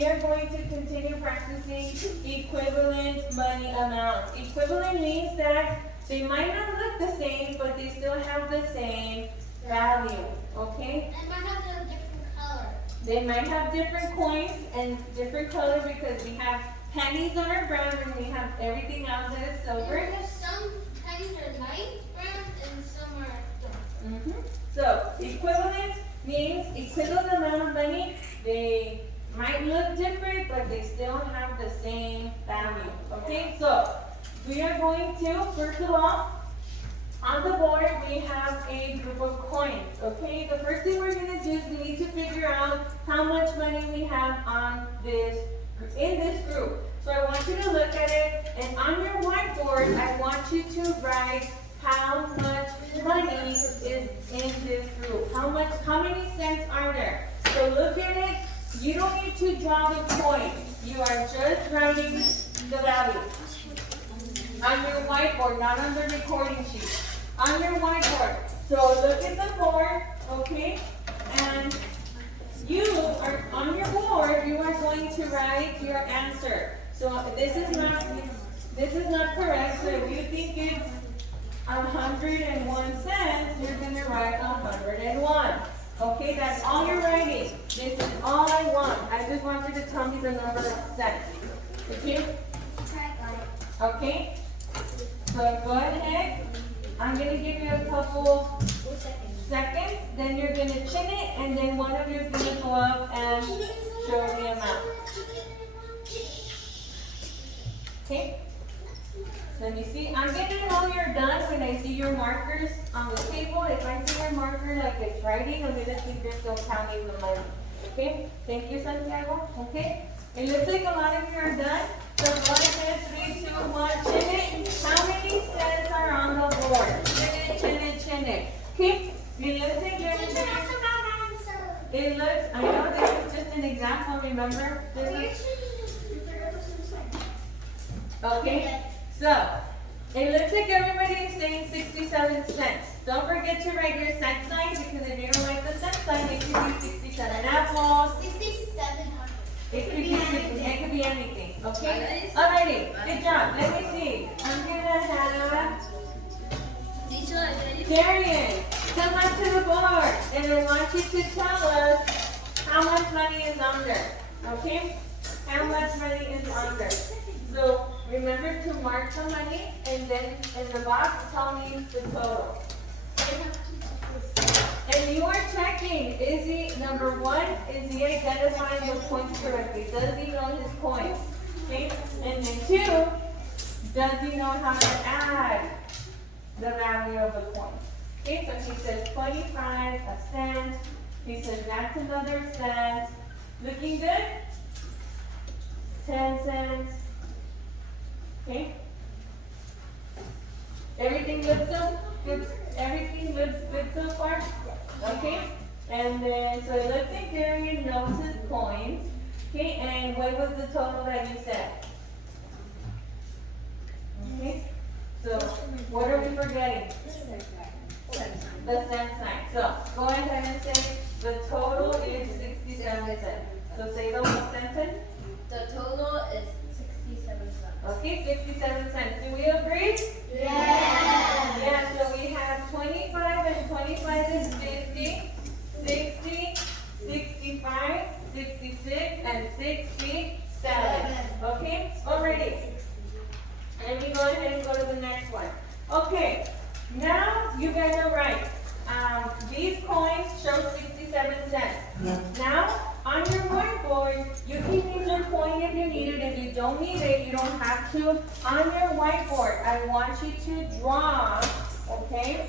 We are going to continue practicing equivalent money amounts. Equivalent means that they might not look the same, but they still have the same value, okay? They might have a different color. They might have different coins and different color because we have pennies that are brown and we have everything else that is silver. And some pennies are light brown and some are dark. So, equivalent means equivalent amount of money. They might look different, but they still have the same value. Okay, so we are going to, first of all, on the board we have a group of coins. Okay, the first thing we're going to do is we need to figure out how much money we have on this, in this group. So I want you to look at it, and on your whiteboard, I want you to write how much money is in this group. How many cents are there? So look at it. You don't need to draw the coin. You are just writing the value on your whiteboard, not on the recording sheet. On your whiteboard. So look at the board, okay? And you are on your board. You are going to write your answer. So this is not correct. So if you think it's 101 cents, you're going to write 101. Okay, that's all you're writing. This is all I want. I just want you to tell me the number of cents. Okay? Okay? So go ahead. I'm going to give you a couple seconds. Then you're going to chin it, and then one of you is going to go up and show the amount. Okay? Let me see. I'm going to know you're done when I see your markers on the table. If I see your marker like it's writing, I'm going to think you're still counting the money. Okay? Thank you, Santiago. Okay? It looks like a lot of you are done. So go ahead, 3, 2, 1, chin it. How many cents are on the board? Chin it, chin it, chin it. Okay? It looks like I know this is just an example, remember? Okay? So, it looks like everybody is saying 67 cents. Don't forget to write your cent sign, because if you don't write the cent sign, it could be 67 apples. 6,700. It could be anything. Okay? Alrighty, good job. Let me see. I'm gonna have Darian, come up to the board, and I want you to tell us how much money is on there. Okay? How much money is on there? So remember to mark the money, and then in the box tell me the total. And you are checking, is he, number one, is he identifying the points correctly? Does he know his points? Okay? And then two, does he know how to add the value of the coin? Okay, so he says 25, a cent. He says that's another cent. Looking good? 10 cents. Okay? Everything looks good? Everything looks good so far? Okay? And then, so it looks like Darian knows his coins. Okay, and what was the total that you said? Okay? So, what are we forgetting? The cent sign. So, go ahead and say the total is 67 cents. So, say the whole sentence. The total is 67 cents. Okay, 67 cents. Do we agree? Yeah. Yeah, so we have 25 and 25 is 50, 60, 65, 66, and 67. Okay, already. Let me go ahead and go to the next one. Okay, now you guys are right. These coins show 67 cents. Now, on your whiteboard, you can use your coin if you need it. If you don't need it, you don't have to. On your whiteboard, I want you to draw, okay,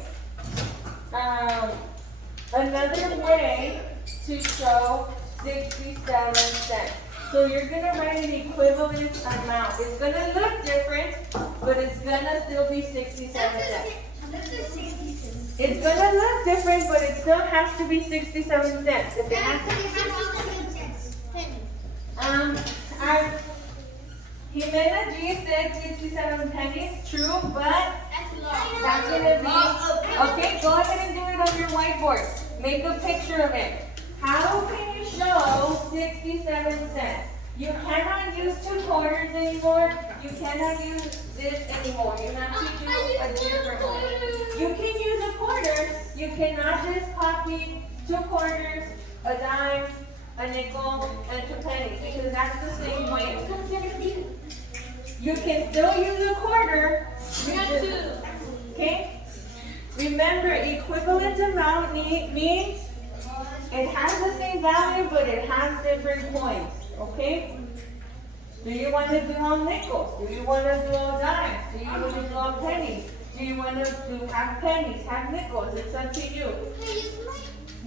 another way to show 67 cents. So you're going to write an equivalent amount. It's going to look different, but it's going to still be 67 cents. It's going to look different, but it still has to be 67 cents. If it has to Jimena G said 67 pennies, true, but that's going to be, okay, go ahead and do it on your whiteboard. Make a picture of it. How can you show 67 cents? You cannot use 2/4 anymore. You cannot use this anymore. You have to do a different way. You can use a quarter. You cannot just copy 2/4, a dime, a nickel, and 2 pennies because that's the same way. You can still use a quarter. Okay? Remember, equivalent amount means it has the same value, but it has different points. Okay? Do you want to do all nickels? Do you want to do all dimes? Do you want to do all pennies? Do you want to do half pennies, half nickels? It's up to you.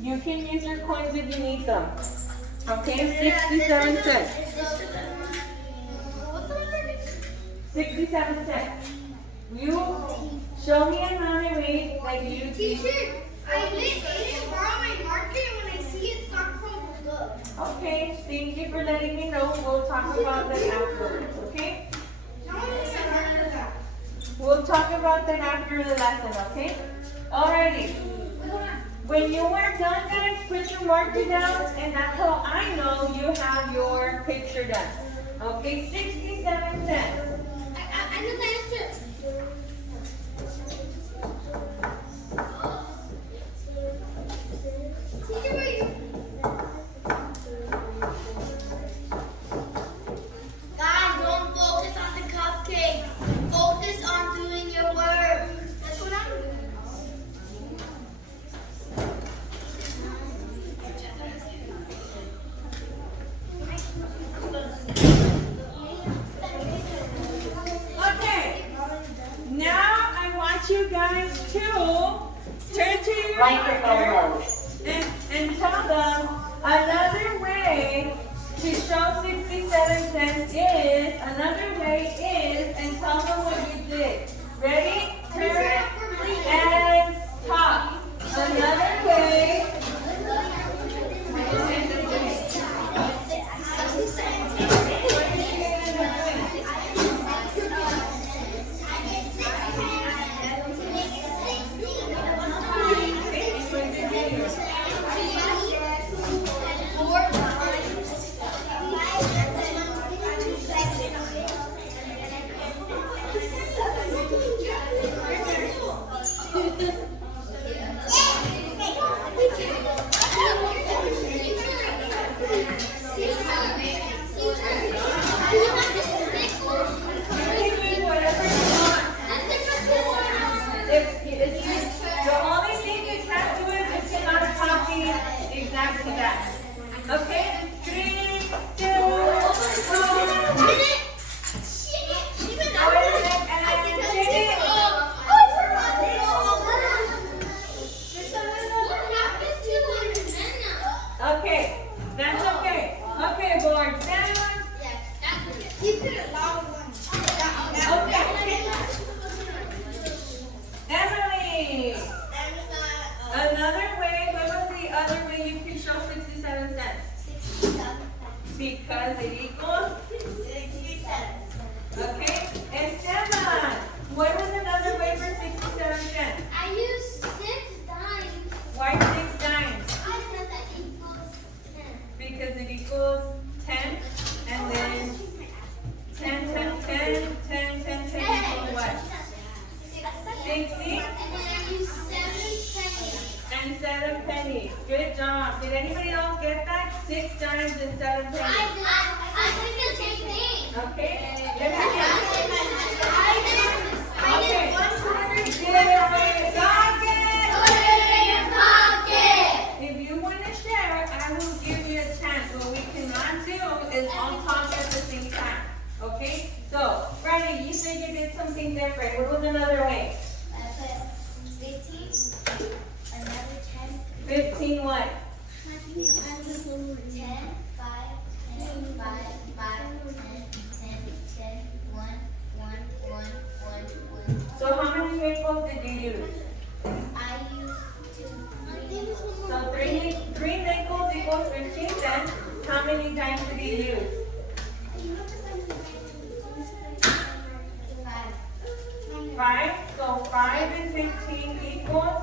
You can use your coins if you need them. Okay, 67 cents. 67 cents. You show me a amount of weight like you Teacher, I didn't borrow my marker when I see it, start from the book. Okay, thank you for letting me know. We'll talk about that afterwards, okay? We'll talk about that after the lesson, okay? Alrighty. When you are done, guys, put your marker down, and that's how I know you have your picture done. Okay, 67 cents. I know the answer. Teacher, wait. Guys, don't focus on the cupcake. Focus on doing your work. That's what I'm doing. Okay, now I want you guys to turn to your Microphone partner and tell them another way to show 67 cents is, another way is, and tell them what you did. Ready? Turn and talk. Another way. The only thing you can't do is you cannot copy exactly that. Okay? 3, 2, 1. Okay, that's okay. Okay, board 7. Okay. Emily, another way, what was the other way you can show 67 cents? Because it equals? Okay. Esteban, what was another way for 67 cents? I use 6 dimes. Why 6 dimes? Because that equals 10. Because it equals 10, and then 10, 10, 10, 10, 10, 10 equals what? 60? And then I use 7 pennies. And 7 pennies. Good job. Did anybody else get that? 6 dimes and 7 pennies. I think the same thing. Okay? I did 1 quarter. Give it away. Pocket! If you want to share, I will give you a chance. What we cannot do is all talk at the same time. Okay? So, Friday, you said you did something different. What was another way? 15 what? 10, 5, 10, 5, 5, 10, 10, 1, 1, 1, 1, 1. So how many nickels did you use? I used 2. So 3 nickels equals 15 cents. How many times did you use? 5. So 5 and 15 equals?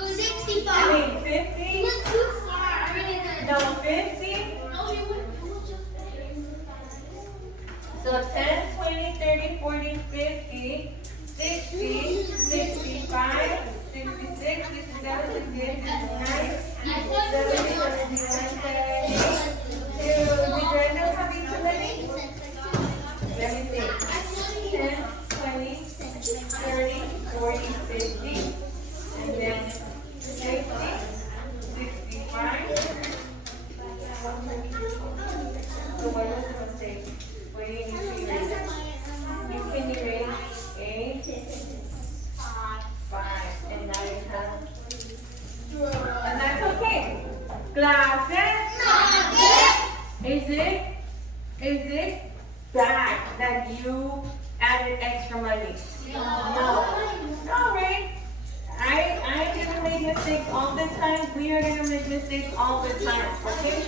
65. I mean 50? Look too far. No, 50 So 10, 20, 30, 40, 50, 60, 65, 66, 67, 68, 69, 70, 71, 72. Did Brenda have each of them? Let me see. 10, 20, 30, 40, 50, and then 60, 65. So what was the mistake? What do you need to erase? You can erase a 5, and now you have, and that's okay. Glasses. Is it bad that you added extra money? No. All right. I didn't make mistakes all the time. We are gonna make mistakes all the time. Okay?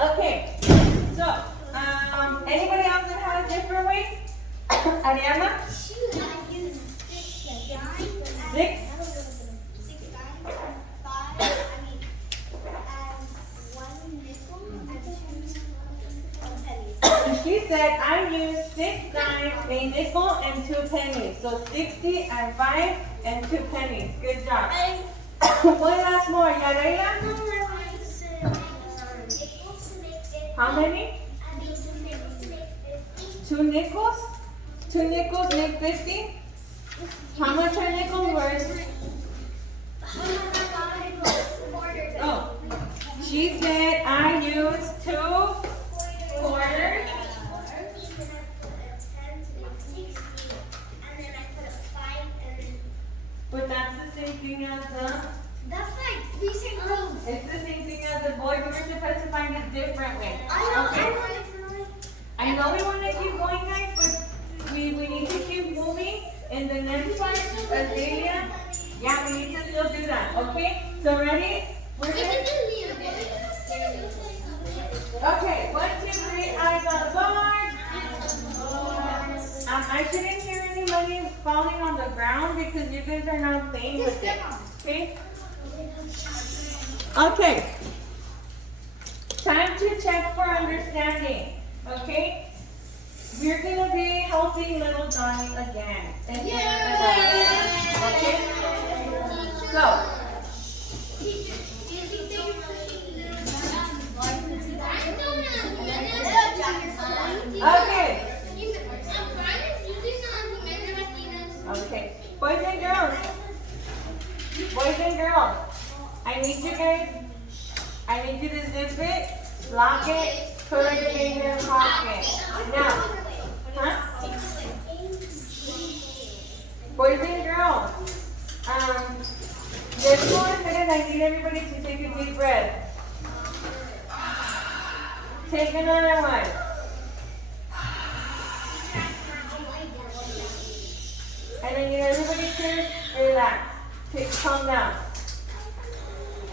Okay, so, anybody else that have a different way? Ariana? 6? She said I used 6 dimes, a nickel, and 2 pennies. So 60 and 5 and 2 pennies. Good job. One last more, Yareila? How many? 2 nickels? 2 nickels make 50? How much are nickels worth? Oh, she said I used 2 quarters. But that's the same thing as the... That's like these same things. It's the same thing as the boy, but we're supposed to find a different way. I I know we want to keep going, guys, but we need to keep moving. In the next part, Azalea, yeah, we need to still do that, okay? So ready? We're gonna... Okay, 1, 2, 3, eyes on the board. I shouldn't hear any money falling on the ground because you guys are not playing with it, okay? Okay. Time to check for understanding, okay? We're going to be helping little Johnny again. And okay? So. Okay. Okay. Boys and girls. I need you guys, I need you to zip it, lock it, put it in your pocket. Now, boys and girls, let's go ahead. I need everybody to take a deep breath. Take another one. And I need everybody to relax. Calm down.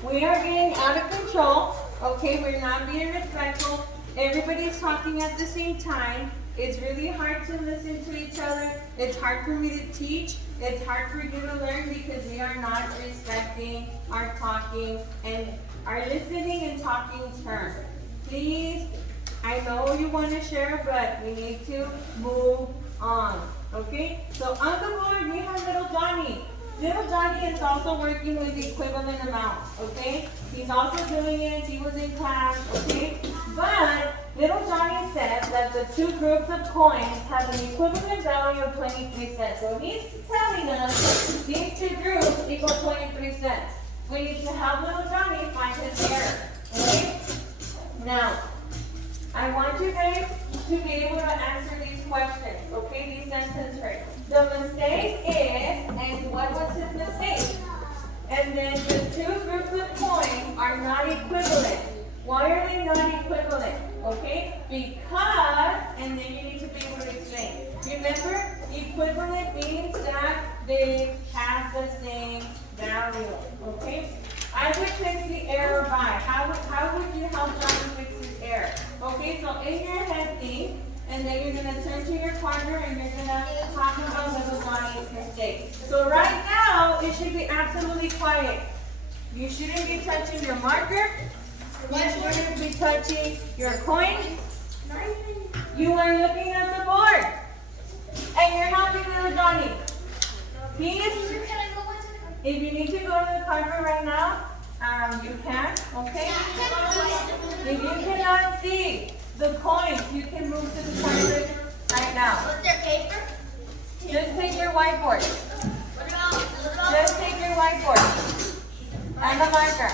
We are getting out of control. Okay, we're not being respectful. Everybody's talking at the same time. It's really hard to listen to each other. It's hard for me to teach. It's hard for you to learn because we are not respecting our talking and our listening and talking turn. Please, I know you want to share, but we need to move on. Okay? So on the board, we have little Johnny. Little Johnny is also working with the equivalent amount, okay? He's also doing it, he was in class, okay? But little Johnny said that the 2 groups of coins have an equivalent value of 23 cents. So he's telling us these 2 groups equal 23 cents. We need to help little Johnny find his error, okay? Now, I want you guys to be able to answer these questions, okay? These sentences. The mistake is, and what was his mistake? And then the 2 groups of coins are not equivalent. Why are they not equivalent? Okay? Because, and then you need to be able to explain. Remember, equivalent means that they have the same value. Okay? I would fix the error by. How would you help Johnny fix his error? Okay, so in your head think, and then you're going to turn to your partner and you're going to talk about little Johnny's mistake. So right now, it should be absolutely quiet. You shouldn't be touching your marker. You shouldn't be touching your coin. You are looking at the board. And you're helping little Johnny. Please, if you need to go to the carpet right now, you can, okay? If you cannot see the coins, you can move to the carpet right now. Was there paper? Just take your whiteboard. Just take your whiteboard and the marker.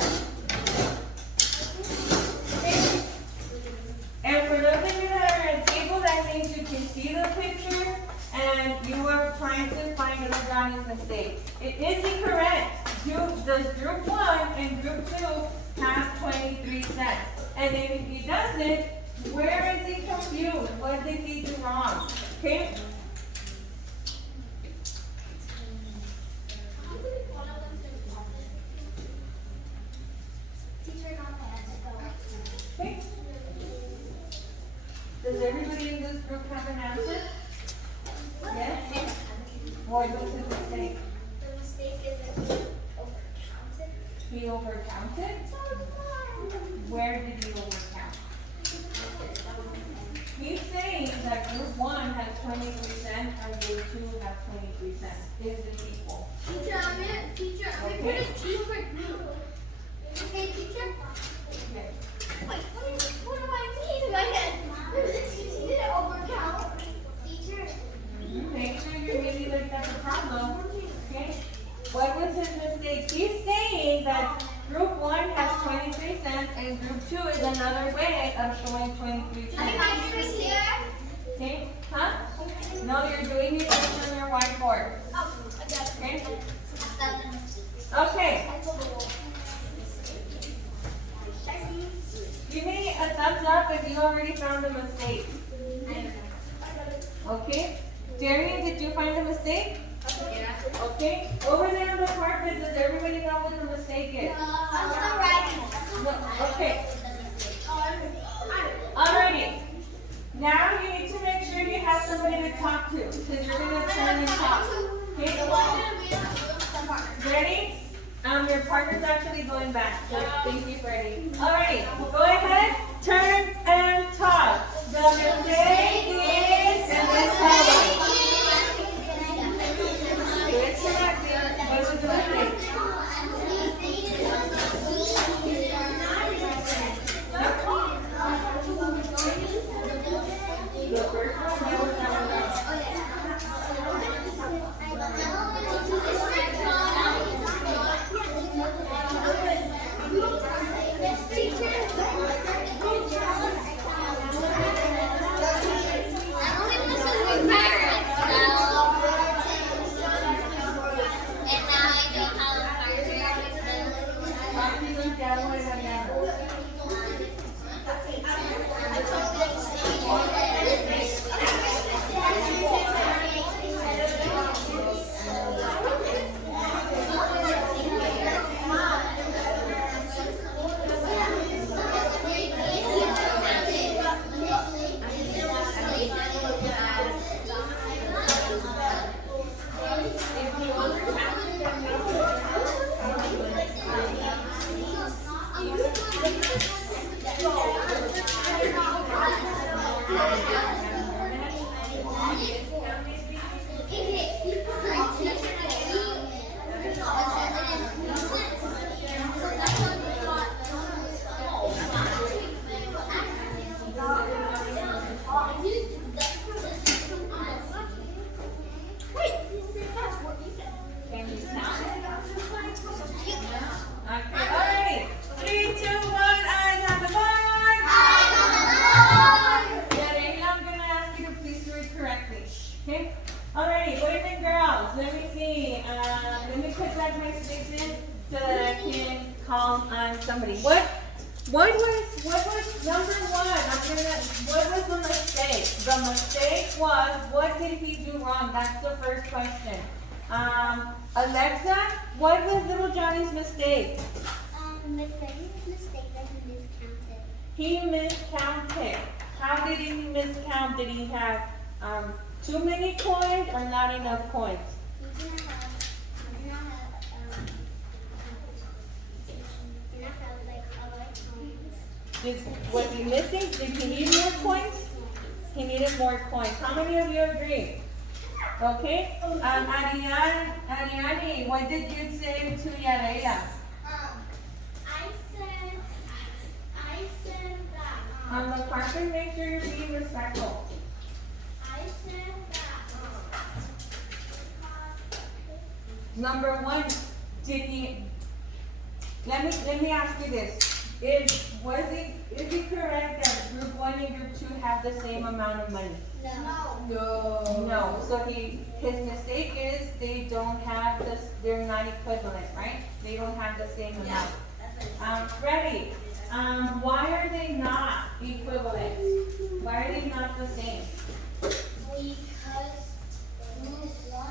And for those of you that are at table, that means you can see the picture and you are trying to find little Johnny's mistake. It is incorrect. Does group 1 and group 2 have 23 cents? And if he doesn't, where is he confused? What did he do wrong? Okay? Okay. Does everybody in this group have an answer? Yes? What was his mistake? The mistake is that he overcounted. He overcounted? Where did he overcount? He's saying that group 1 has 23 cents and group 2 has 23 cents. Is it equal? Teacher, I'm gonna put a G for group. Okay, teacher? Okay. Wait, what do I mean in my head? She didn't overcount. Teacher? Make sure you really look at the problem. Okay? What was his mistake? He's saying that group 1 has 23 cents and group 2 is another way of showing 23 cents. Okay? Huh? No, you're doing it just on your whiteboard. Oh, I got it. Okay? Okay. Give me a thumbs up if you already found a mistake. Okay? Jerry, did you find a mistake? Yeah. Okay. Over there on the carpet, does everybody know what the mistake is? I'm still writing. No. Okay. Alrighty. Now you need to make sure you have somebody to talk to, because you're gonna turn and talk. Okay? Ready? Your partner's actually going back. So thank you, Freddie. Alrighty. Go ahead. Turn and talk. The mistake is and this color. It's correct. What was the mistake? The first one, that was number 1 Was he missing? Did he need more coins? He needed more coins. How many of you agree? Okay. Ariane, what did you say to Yareya? I said that. McCarthy, make sure you're being respectful. I said that. Number one, did he? Let me ask you this: is it correct that group 1 and group 2 have the same amount of money? No. No. So his mistake is they don't have this. They're not equivalent, right? They don't have the same amount. Freddie, why are they not equivalent? Why are they not the same? Because group 1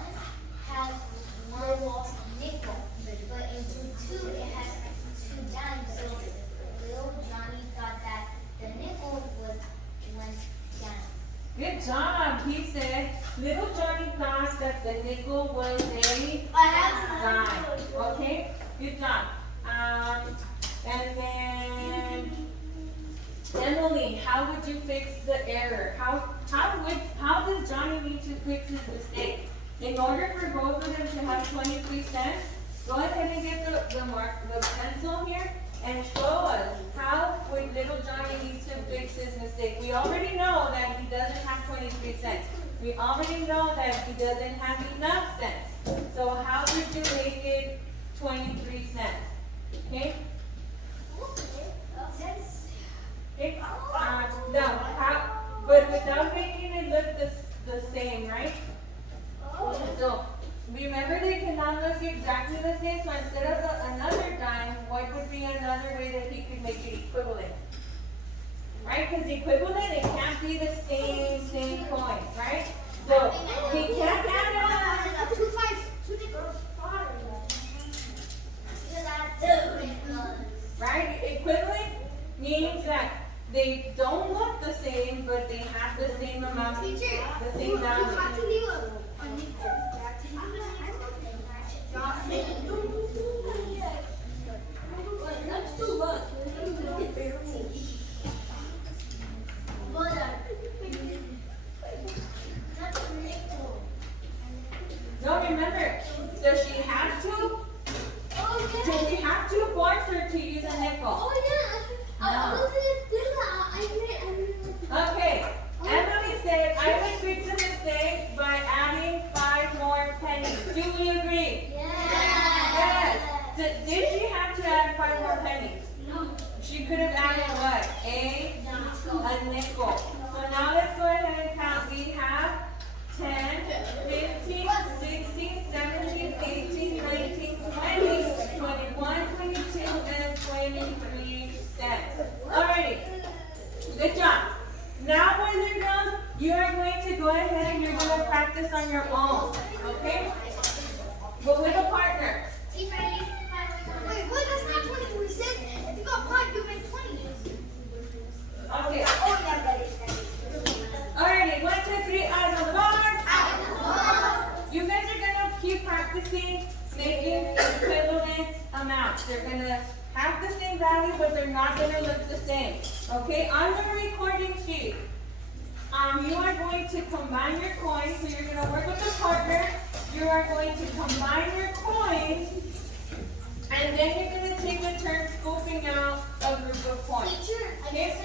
has one nickel, but in group 2 it has 2 dimes. So little Johnny thought that the nickel was 1 dime. Good job. He said little Johnny thought that the nickel was a dime. Okay. Good job. And then Emily, how would you fix the error? How does Johnny need to fix his mistake? In order for both of them to have 23 cents, go ahead and get the pencil here and show us how would little Johnny need to fix his mistake. We already know that he doesn't have 23 cents. We already know that he doesn't have enough cents. So how would you make it 23 cents? Okay? Okay? No, but without making it look the same, right? So remember, they cannot look exactly the same. So instead of another dime, what would be another way that he could make it equivalent? Right? Because equivalent, it can't be the same coins, right? So he can't add another. 2 nickels. Right? Equivalent means that they don't look the same, but they have the same amount, the same value. That's too much. No, remember, does she have to? Do we have to force her to use a nickel? Okay, Emily said, I would fix the mistake by adding 5 more pennies. Do we agree? Yes. Did she have to add 5 more pennies? No. She could have added what? A nickel. So now let's go ahead and count. We have 10, 15, 16, 17, 18, 19, 20, 21, 22, and 23 cents. Alrighty. Good job. Now, boys and girls, you are going to go ahead and you're going to practice on your own. Okay? But with a partner. Wait, that's not 20. We said if you got 5, you make 20. Okay. Alrighty, 1, 2, 3, out of the box. You guys are going to keep practicing making equivalent amounts. They're going to have the same value, but they're not going to look the same. Okay, on the recording sheet, you are going to combine your coins. So you're going to work with a partner. You are going to combine your coins, and then you're going to take a turn scooping out a group of coins. Teacher, I Okay? guess